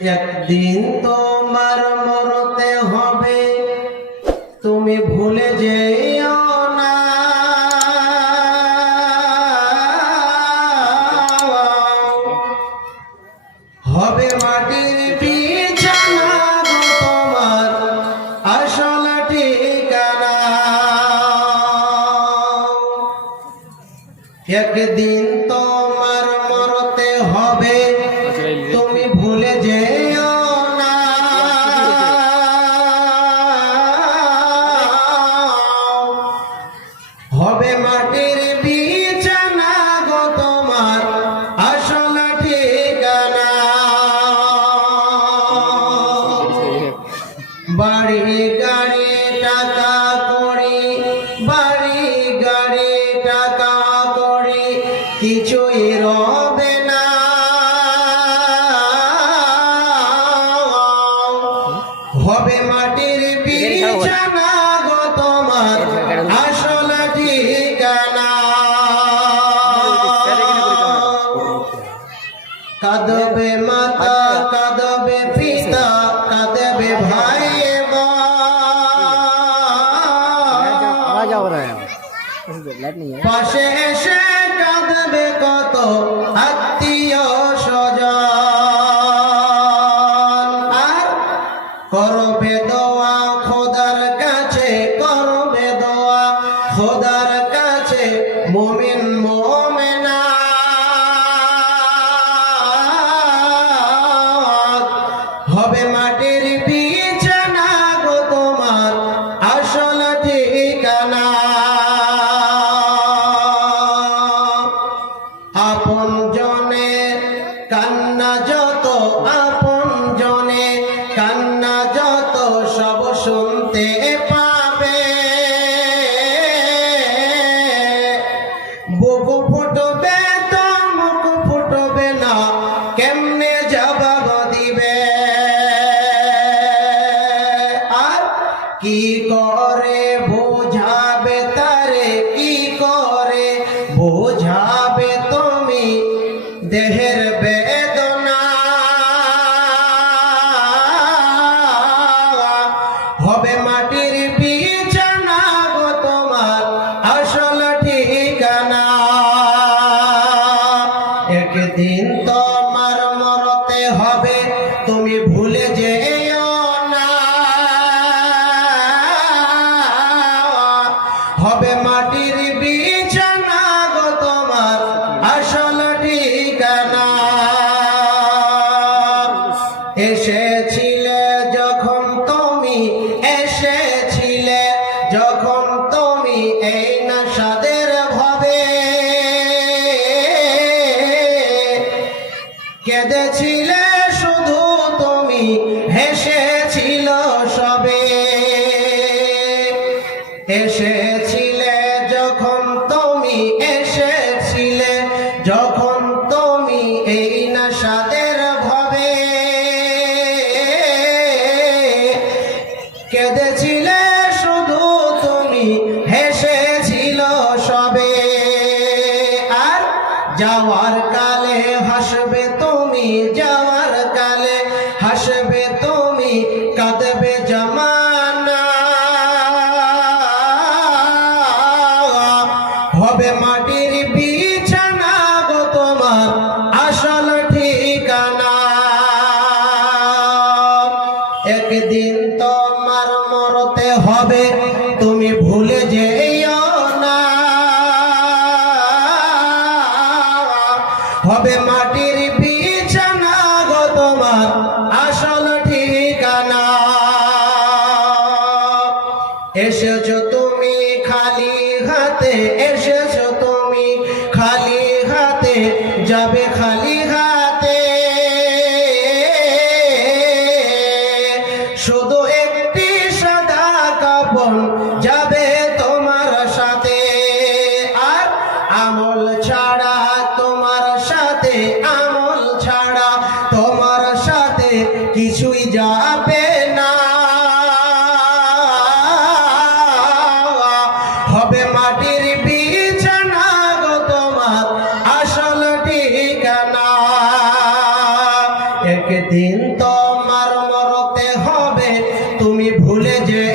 একদিন তোমার মরতে হবে, তুমি ভুলে যেও না। হবে মাটির বিছানা গো তোমার আসল ঠিকানা। একদিন তোমার মরতে হবে, তুমি ভুলে যেও না। হবে মাটির বিছানা গো তোমার আসল ঠিকানা। বাড়ি গাড়ি টাকা করি, বাড়ি গাড়ি টাকা করি কিছুই রবে না। হবে মাটির বিছানা গো তোমার আসল ঠিকানা। কাঁদবে মাতা, কাঁদবে পিতা, কাঁদবে ভাই পাশে এসে কাঁদবে কত আত্মীয় স্বজন। আর করবে দোয়া খোদার কাছে, করবে দোয়া খোদার কাছে মুমিন মুমিনা। হবে মাটির বিছানা গো তোমার আসল ঠিকানা। আপন জনে কান্না যত, আপন জনে কান্না যত সব শুনতে পাবে। বুক ফুটবে তো মুখ ফুটবে না, কেমনে জবাব দিবে। আর কি করে বোঝাবে তারে, কি করে বোঝাবে তুমি দেহের বেদনা। হবে মাটির বিছানা গো তোমার আসল ঠিকানা। একদিন তোমার মরতে হবে, তুমি ভুলে যেও না। হবে মাটির বিছানা গো তোমার আসল ঠিকানা। এসেছিলে যখন তুমি, এসেছিলে যখন তুমি এই নাশাদের ভাবে। কেঁদেছিলে শুধু তুমি, হেসেছিল সবে। এসেছিলে যখন তুমি, এসেছিলে যখন তুমি এই নাশাদের ভাবে। কেঁদেছিলে শুধু তুমি, হেসেছিল সবে। আর যাওয়ার কালে হাসবে তুমি, যাওয়ার কালে হাসবে তুমি, কাঁদবে জামানা। হবে মাটির বিছানা গো তোমার আসল ঠিকানা। একদিন তোমার মরতে হবে, তুমি ভুলে যেও না। হবে মাটির বিছানা গো তোমার আসল ঠিকানা। এসেছো তুমি খালি হাতে, এসেছো তুমি খালি হাতে, যাবে খালি হাতে। শুধু একটি সাদা কাপড় যাবে তোমার সাথে। আর আমল ছাড়া তোমার সাথে, আমল ছাড়া তোমার সাথে কিছুই যাবে না। হবে মাটির বিছানা গো তোমার আসল ঠিকানা। একদিন তোমার মরতে হবে তুমি ভুলে যে